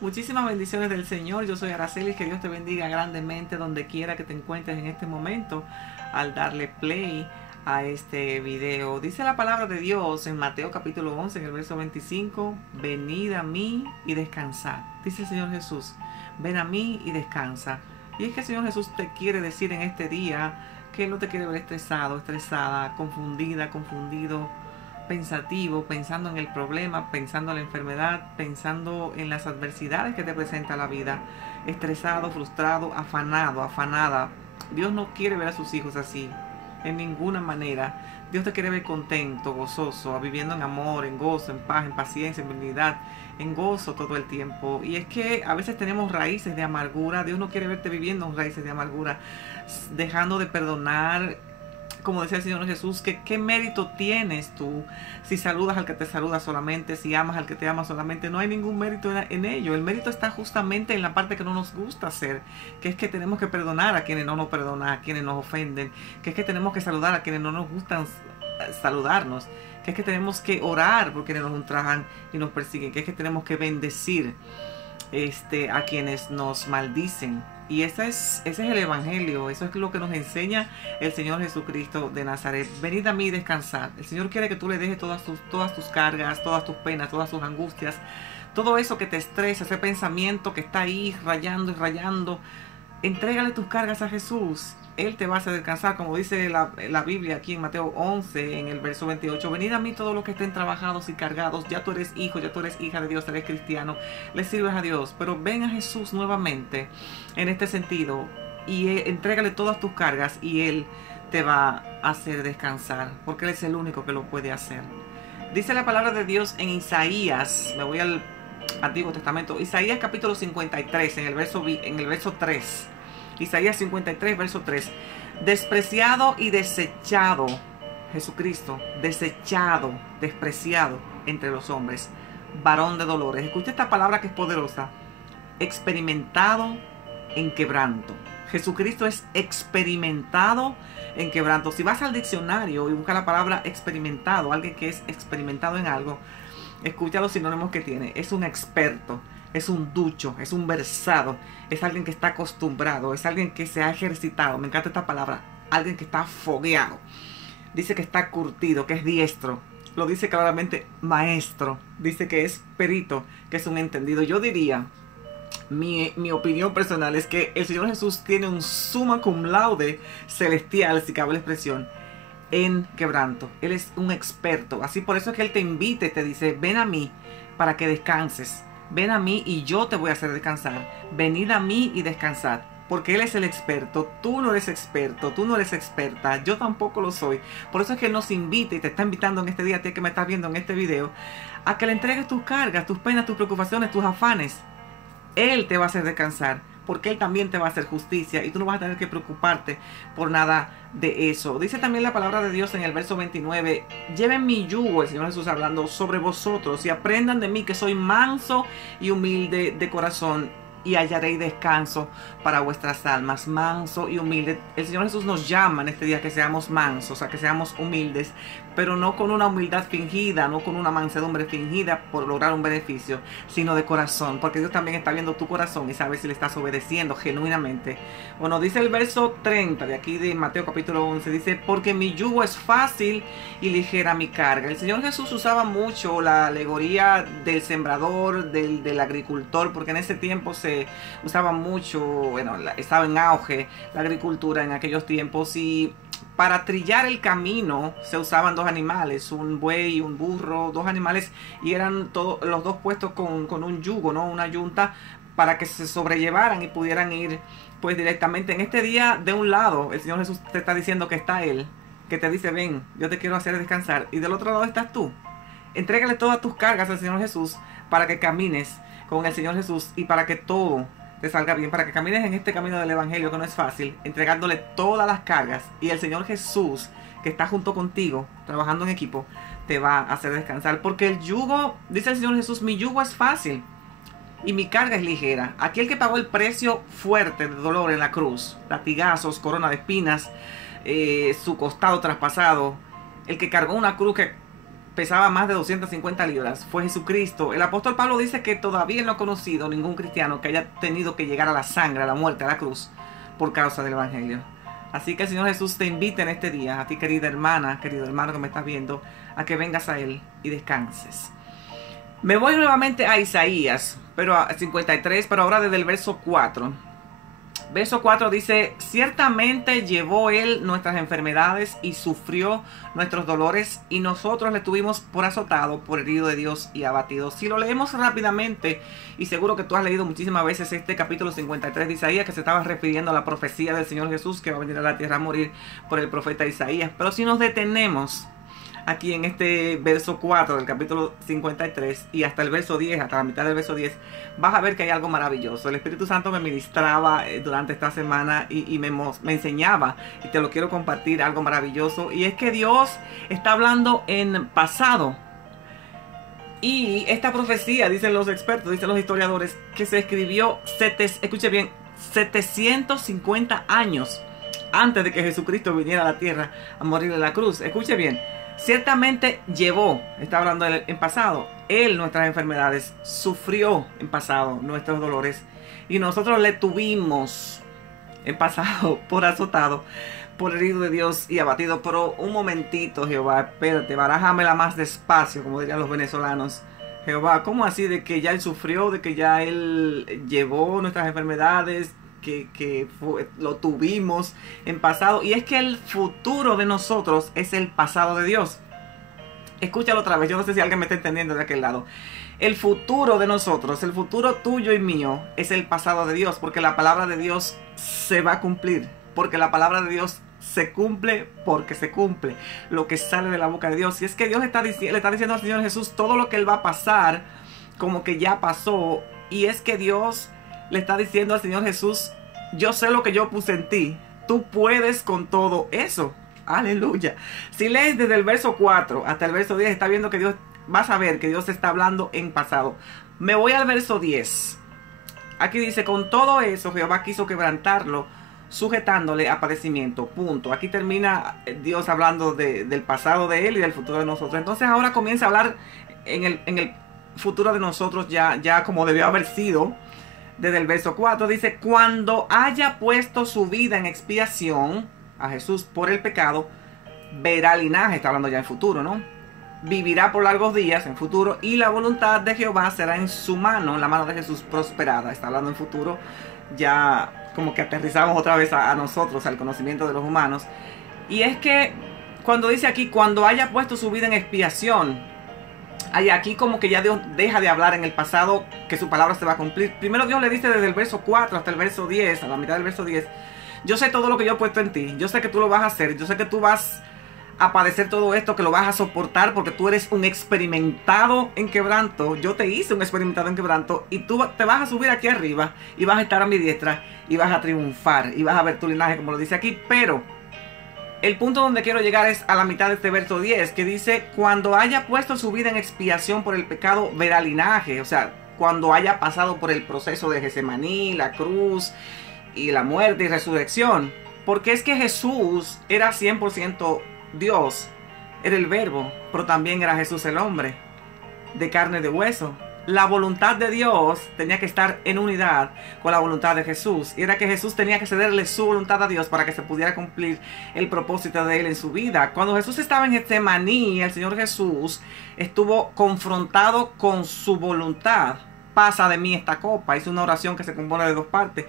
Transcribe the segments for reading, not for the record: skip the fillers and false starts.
Muchísimas bendiciones del Señor. Yo soy Araceli. Que Dios te bendiga grandemente donde quiera que te encuentres en este momento al darle play a este video. Dice la palabra de Dios en Mateo capítulo 11 en el verso 25: venid a mí y descansad. Dice el Señor Jesús: ven a mí y descansa. Y es que el Señor Jesús te quiere decir en este día que Él no te quiere ver estresado, estresada, confundida, confundido, pensativo, pensando en el problema, pensando en la enfermedad, pensando en las adversidades que te presenta la vida, estresado, frustrado, afanado, afanada. Dios no quiere ver a sus hijos así, en ninguna manera. Dios te quiere ver contento, gozoso, viviendo en amor, en gozo, en paz, en paciencia, en benignidad, en gozo todo el tiempo. Y es que a veces tenemos raíces de amargura. Dios no quiere verte viviendo en raíces de amargura, dejando de perdonar. Como decía el Señor Jesús, que qué mérito tienes tú si saludas al que te saluda solamente, si amas al que te ama solamente. No hay ningún mérito en ello. El mérito está justamente en la parte que no nos gusta hacer, que es que tenemos que perdonar a quienes no nos perdonan, a quienes nos ofenden, que es que tenemos que saludar a quienes no nos gustan saludarnos, que es que tenemos que orar por quienes nos ultrajan y nos persiguen, que es que tenemos que bendecir a quienes nos maldicen. Y ese es el Evangelio. Eso es lo que nos enseña el Señor Jesucristo de Nazaret. Venid a mí y descansad. El Señor quiere que tú le dejes todas tus cargas, todas tus penas, todas tus angustias, todo eso que te estresa, ese pensamiento que está ahí rayando y rayando. Entrégale tus cargas a Jesús. Él te va a hacer descansar, como dice la Biblia aquí en Mateo 11, en el verso 28. Venid a mí todos los que estén trabajados y cargados. Ya tú eres hijo, ya tú eres hija de Dios, eres cristiano, le sirves a Dios. Pero ven a Jesús nuevamente en este sentido y entrégale todas tus cargas y Él te va a hacer descansar, porque Él es el único que lo puede hacer. Dice la palabra de Dios en Isaías, me voy al Antiguo Testamento, Isaías capítulo 53, en el verso 3. Isaías 53, verso 3. Despreciado y desechado, Jesucristo, desechado, despreciado entre los hombres, varón de dolores. Escucha esta palabra que es poderosa: experimentado en quebranto. Jesucristo es experimentado en quebranto. Si vas al diccionario y buscas la palabra experimentado, alguien que es experimentado en algo, escucha los sinónimos que tiene. Es un experto, es un ducho, es un versado, es alguien que está acostumbrado, es alguien que se ha ejercitado. Me encanta esta palabra: alguien que está fogueado. Dice que está curtido, que es diestro. Lo dice claramente maestro. Dice que es perito, que es un entendido. Yo diría, mi opinión personal es que el Señor Jesús tiene un summa cum laude celestial, si cabe la expresión, en quebranto. Él es un experto. Así por eso es que Él te invita y te dice: ven a mí para que descanses. Ven a mí y yo te voy a hacer descansar. Venid a mí y descansad. Porque Él es el experto. Tú no eres experto, tú no eres experta. Yo tampoco lo soy. Por eso es que Él nos invita y te está invitando en este día, a ti que me estás viendo en este video, a que le entregues tus cargas, tus penas, tus preocupaciones, tus afanes. Él te va a hacer descansar, porque Él también te va a hacer justicia y tú no vas a tener que preocuparte por nada de eso. Dice también la palabra de Dios en el verso 29: lleven mi yugo, el Señor Jesús hablando, sobre vosotros y aprendan de mí, que soy manso y humilde de corazón, y hallaréis descanso para vuestras almas. Manso y humilde. El Señor Jesús nos llama en este día que seamos mansos, a que seamos humildes, pero no con una humildad fingida, no con una mansedumbre fingida por lograr un beneficio, sino de corazón, porque Dios también está viendo tu corazón y sabe si le estás obedeciendo genuinamente. Bueno, dice el verso 30 de aquí de Mateo capítulo 11, dice: porque mi yugo es fácil y ligera mi carga. El Señor Jesús usaba mucho la alegoría del sembrador, del agricultor, porque en ese tiempo se usaba mucho, bueno, estaba en auge la agricultura en aquellos tiempos, y para trillar el camino se usaban dos animales, un buey y un burro, dos animales, y eran todos los dos puestos con un yugo, ¿no? Una yunta, para que se sobrellevaran y pudieran ir pues directamente. En este día, de un lado, el Señor Jesús te está diciendo que está Él, que te dice: ven, yo te quiero hacer descansar. Y del otro lado estás tú. Entrégale todas tus cargas al Señor Jesús para que camines con el Señor Jesús y para que todo te salga bien, para que camines en este camino del Evangelio, que no es fácil, entregándole todas las cargas, y el Señor Jesús, que está junto contigo, trabajando en equipo, te va a hacer descansar. Porque el yugo, dice el Señor Jesús: mi yugo es fácil y mi carga es ligera. Aquel que pagó el precio fuerte de dolor en la cruz, latigazos, corona de espinas, su costado traspasado, el que cargó una cruz que pesaba más de 250 libras. Fue Jesucristo. El apóstol Pablo dice que todavía no ha conocido ningún cristiano que haya tenido que llegar a la sangre, a la muerte, a la cruz, por causa del evangelio. Así que el Señor Jesús te invita en este día, a ti querida hermana, querido hermano que me estás viendo, a que vengas a Él y descanses. Me voy nuevamente a Isaías, pero a 53, pero ahora desde el verso 4. Verso 4 dice: ciertamente llevó Él nuestras enfermedades y sufrió nuestros dolores, y nosotros le tuvimos por azotado, por herido de Dios y abatido. Si lo leemos rápidamente, y seguro que tú has leído muchísimas veces este capítulo 53 de Isaías, que se estaba refiriendo a la profecía del Señor Jesús, que va a venir a la tierra a morir por el profeta Isaías. Pero si nos detenemos aquí en este verso 4 del capítulo 53 y hasta el verso 10, hasta la mitad del verso 10, vas a ver que hay algo maravilloso. El Espíritu Santo me ministraba durante esta semana y me enseñaba, y te lo quiero compartir, algo maravilloso. Y es que Dios está hablando en pasado. Y esta profecía, dicen los expertos, dicen los historiadores, que se escribió, escuche bien, 750 años antes de que Jesucristo viniera a la tierra a morir en la cruz. Escuche bien. Ciertamente llevó, está hablando en pasado, Él nuestras enfermedades, sufrió en pasado nuestros dolores, y nosotros le tuvimos en pasado por azotado, por herido de Dios y abatido. Pero un momentito, Jehová, espérate, barájamela más despacio, como dirían los venezolanos. Jehová, ¿cómo así de que ya Él sufrió, de que ya Él llevó nuestras enfermedades? Lo tuvimos en pasado. Y es que el futuro de nosotros es el pasado de Dios. Escúchalo otra vez, yo no sé si alguien me está entendiendo de aquel lado. El futuro de nosotros, el futuro tuyo y mío, es el pasado de Dios, porque la palabra de Dios se va a cumplir, porque la palabra de Dios se cumple, porque se cumple lo que sale de la boca de Dios. Y es que Dios le está diciendo al Señor Jesús todo lo que Él va a pasar, como que ya pasó. Y es que Dios le está diciendo al Señor Jesús: yo sé lo que yo puse en ti, tú puedes con todo eso. Aleluya. Si lees desde el verso 4 hasta el verso 10, está viendo que Dios, vas a ver que Dios está hablando en pasado. Me voy al verso 10. Aquí dice: con todo eso Jehová quiso quebrantarlo, sujetándole a padecimiento. Punto. Aquí termina Dios hablando del pasado de Él y del futuro de nosotros. Entonces ahora comienza a hablar en el futuro de nosotros, ya como debió haber sido. Desde el verso 4 dice: cuando haya puesto su vida en expiación a Jesús por el pecado, verá linaje. Está hablando ya en futuro, ¿no? Vivirá por largos días en futuro, y la voluntad de Jehová será en su mano, en la mano de Jesús prosperada. Está hablando en futuro, ya como que aterrizamos otra vez a nosotros, al conocimiento de los humanos. Y es que cuando dice aquí: cuando haya puesto su vida en expiación, hay aquí como que ya Dios deja de hablar en el pasado, que su palabra se va a cumplir. Primero Dios le dice desde el verso 4 hasta el verso 10, a la mitad del verso 10: yo sé todo lo que yo he puesto en ti, yo sé que tú lo vas a hacer, yo sé que tú vas a padecer todo esto, que lo vas a soportar, porque tú eres un experimentado en quebranto. Yo te hice un experimentado en quebranto, y tú te vas a subir aquí arriba y vas a estar a mi diestra y vas a triunfar y vas a ver tu linaje, como lo dice aquí. Pero el punto donde quiero llegar es a la mitad de este verso 10, que dice: cuando haya puesto su vida en expiación por el pecado, verá linaje. O sea, cuando haya pasado por el proceso de Getsemaní, la cruz y la muerte y resurrección. Porque es que Jesús era 100% Dios, era el verbo, pero también era Jesús el hombre, de carne y de hueso. La voluntad de Dios tenía que estar en unidad con la voluntad de Jesús. Y era que Jesús tenía que cederle su voluntad a Dios para que se pudiera cumplir el propósito de Él en su vida. Cuando Jesús estaba en Getsemaní, el Señor Jesús estuvo confrontado con su voluntad. Pasa de mí esta copa. Hizo una oración que se compone de dos partes.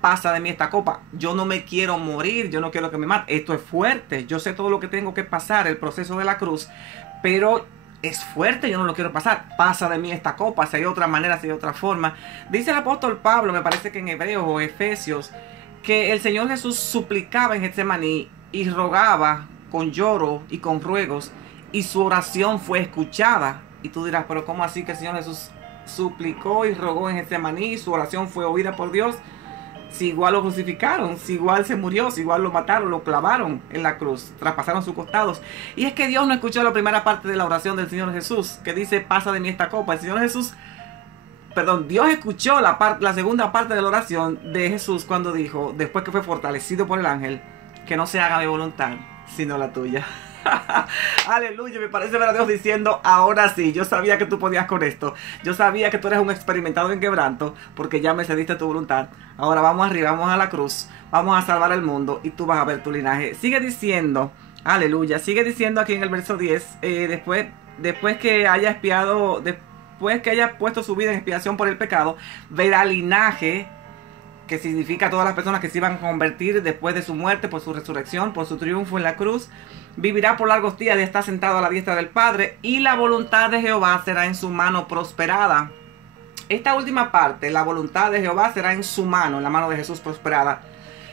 Pasa de mí esta copa. Yo no me quiero morir, yo no quiero que me mate. Esto es fuerte. Yo sé todo lo que tengo que pasar, el proceso de la cruz, pero es fuerte, yo no lo quiero pasar. Pasa de mí esta copa. Si hay otra manera, si hay otra forma. Dice el apóstol Pablo, me parece que en Hebreos o Efesios, que el Señor Jesús suplicaba en Getsemaní y rogaba con lloro y con ruegos, y su oración fue escuchada. Y tú dirás: pero ¿cómo así que el Señor Jesús suplicó y rogó en Getsemaní y su oración fue oída por Dios? Si igual lo crucificaron, si igual se murió, si igual lo mataron, lo clavaron en la cruz, traspasaron sus costados. Y es que Dios no escuchó la primera parte de la oración del Señor Jesús, que dice: pasa de mí esta copa. El Señor Jesús, Dios escuchó la segunda parte de la oración de Jesús cuando dijo, después que fue fortalecido por el ángel: que no se haga mi voluntad, sino la tuya. Aleluya, me parece ver a Dios diciendo, ahora sí, yo sabía que tú podías con esto. Yo sabía que tú eres un experimentado en quebranto, porque ya me cediste tu voluntad. Ahora vamos arriba, vamos a la cruz, vamos a salvar al mundo y tú vas a ver tu linaje. Sigue diciendo, aleluya, sigue diciendo aquí en el verso 10, después que haya expiado, después que haya puesto su vida en expiación por el pecado, verá linaje, que significa todas las personas que se iban a convertir después de su muerte, por su resurrección, por su triunfo en la cruz. Vivirá por largos días y está sentado a la diestra del Padre, y la voluntad de Jehová será en su mano prosperada. Esta última parte, la voluntad de Jehová será en su mano, en la mano de Jesús prosperada.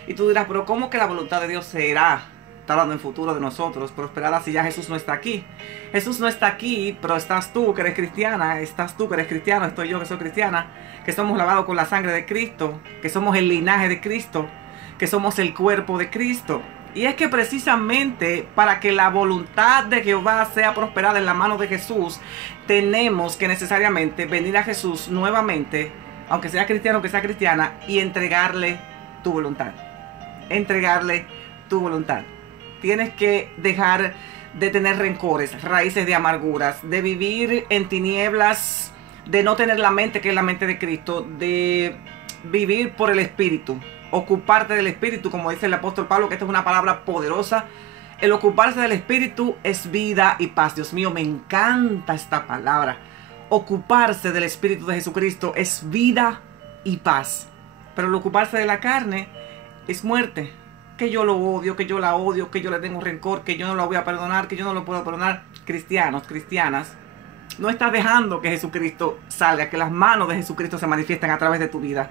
Y tú dirás, pero ¿cómo que la voluntad de Dios será? Está hablando en futuro de nosotros, prosperada, si ya Jesús no está aquí. Jesús no está aquí, pero estás tú que eres cristiana, estás tú que eres cristiano, estoy yo que soy cristiana, que somos lavados con la sangre de Cristo, que somos el linaje de Cristo, que somos el cuerpo de Cristo. Y es que precisamente para que la voluntad de Jehová sea prosperada en la mano de Jesús, tenemos que necesariamente venir a Jesús nuevamente, aunque sea cristiano, aunque sea cristiana, y entregarle tu voluntad. Entregarle tu voluntad. Tienes que dejar de tener rencores, raíces de amarguras, de vivir en tinieblas, de no tener la mente que es la mente de Cristo, de vivir por el Espíritu, ocuparte del Espíritu, como dice el apóstol Pablo, que esta es una palabra poderosa. El ocuparse del Espíritu es vida y paz. Dios mío, me encanta esta palabra. Ocuparse del Espíritu de Jesucristo es vida y paz. Pero el ocuparse de la carne es muerte. Que yo lo odio, que yo la odio, que yo le tengo rencor, que yo no la voy a perdonar, que yo no lo puedo perdonar. Cristianos, cristianas, no estás dejando que Jesucristo salga, que las manos de Jesucristo se manifiesten a través de tu vida.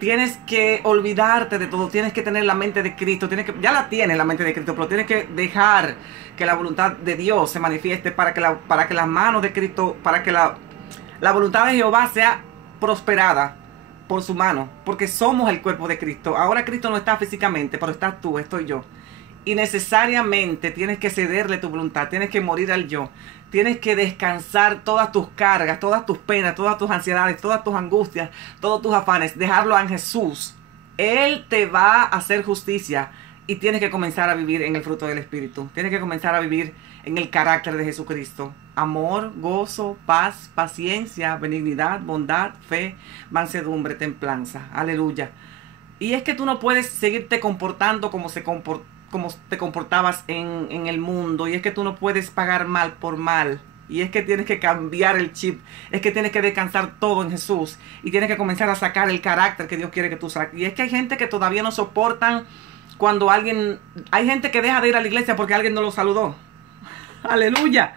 Tienes que olvidarte de todo, tienes que tener la mente de Cristo, ya la tienes la mente de Cristo, pero tienes que dejar que la voluntad de Dios se manifieste para que las manos de Cristo, para que la voluntad de Jehová sea prosperada por su mano, porque somos el cuerpo de Cristo. Ahora Cristo no está físicamente, pero estás tú, estoy yo. Y necesariamente tienes que cederle tu voluntad, tienes que morir al yo. Tienes que descansar todas tus cargas, todas tus penas, todas tus ansiedades, todas tus angustias, todos tus afanes. Dejarlo en Jesús. Él te va a hacer justicia y tienes que comenzar a vivir en el fruto del Espíritu. Tienes que comenzar a vivir en el carácter de Jesucristo. Amor, gozo, paz, paciencia, benignidad, bondad, fe, mansedumbre, templanza. Aleluya. Y es que tú no puedes seguirte comportando como te comportabas en el mundo. Y es que tú no puedes pagar mal por mal. Y es que tienes que cambiar el chip. Es que tienes que descansar todo en Jesús. Y tienes que comenzar a sacar el carácter que Dios quiere que tú saques. Y es que hay gente que todavía no soportan cuando alguien... Hay gente que deja de ir a la iglesia porque alguien no lo saludó. Aleluya.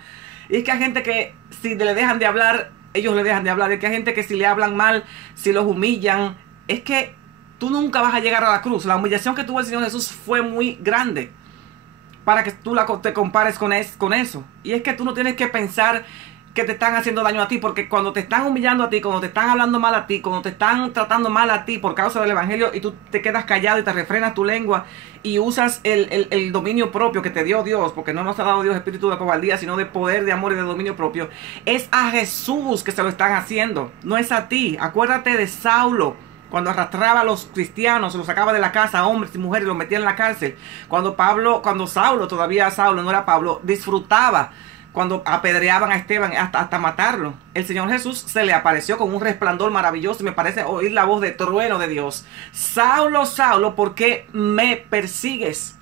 Y es que hay gente que si le dejan de hablar, ellos le dejan de hablar. Es que hay gente que si le hablan mal, si los humillan. Es que tú nunca vas a llegar a la cruz. La humillación que tuvo el Señor Jesús fue muy grande para que tú te compares con eso. Y es que tú no tienes que pensar que te están haciendo daño a ti, porque cuando te están humillando a ti, cuando te están hablando mal a ti, cuando te están tratando mal a ti por causa del evangelio, y tú te quedas callado y te refrenas tu lengua y usas el dominio propio que te dio Dios, porque no nos ha dado Dios espíritu de cobardía, sino de poder, de amor y de dominio propio, es a Jesús que se lo están haciendo, no es a ti. Acuérdate de Saulo, cuando arrastraba a los cristianos, los sacaba de la casa, hombres y mujeres, los metía en la cárcel. Cuando Saulo, todavía Saulo, no era Pablo, disfrutaba cuando apedreaban a Esteban hasta matarlo. El Señor Jesús se le apareció con un resplandor maravilloso y me parece oír la voz de trueno de Dios. Saulo, Saulo, ¿por qué me persigues?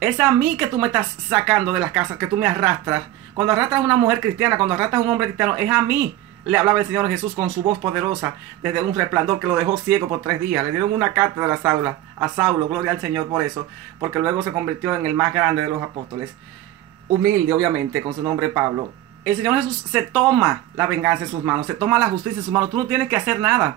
Es a mí que tú me estás sacando de las casas, que tú me arrastras. Cuando arrastras a una mujer cristiana, cuando arrastras a un hombre cristiano, es a mí. Le hablaba el Señor Jesús con su voz poderosa desde un resplandor que lo dejó ciego por 3 días. Le dieron una cátedra a Saulo, gloria al Señor por eso, porque luego se convirtió en el más grande de los apóstoles. Humilde, obviamente, con su nombre Pablo. El Señor Jesús se toma la venganza en sus manos, se toma la justicia en sus manos. Tú no tienes que hacer nada.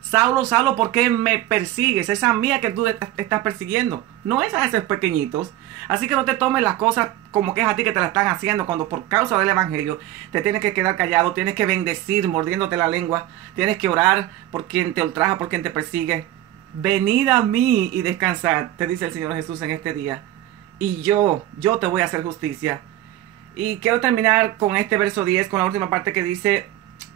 Saulo, Saulo, ¿por qué me persigues? Es a mí a que tú estás persiguiendo, no es a esos pequeñitos. Así que no te tomes las cosas como que es a ti que te la están haciendo, cuando por causa del evangelio te tienes que quedar callado, tienes que bendecir mordiéndote la lengua, tienes que orar por quien te ultraja, por quien te persigue. Venid a mí y descansad, te dice el Señor Jesús en este día, y yo te voy a hacer justicia. Y quiero terminar con este verso 10, con la última parte que dice: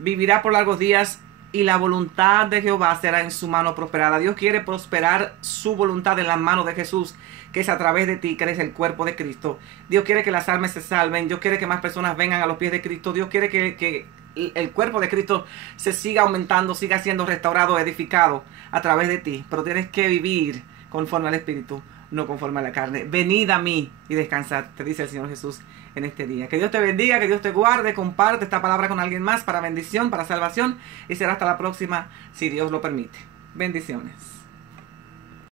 vivirá por largos días y la voluntad de Jehová será en su mano prosperada. Dios quiere prosperar su voluntad en las manos de Jesús, que es a través de ti, que eres el cuerpo de Cristo. Dios quiere que las almas se salven. Dios quiere que más personas vengan a los pies de Cristo. Dios quiere que el cuerpo de Cristo se siga aumentando, siga siendo restaurado, edificado a través de ti. Pero tienes que vivir conforme al Espíritu, no conforme a la carne. Venid a mí y descansad, te dice el Señor Jesús en este día. Que Dios te bendiga, que Dios te guarde. Comparte esta palabra con alguien más para bendición, para salvación. Y será hasta la próxima, si Dios lo permite. Bendiciones.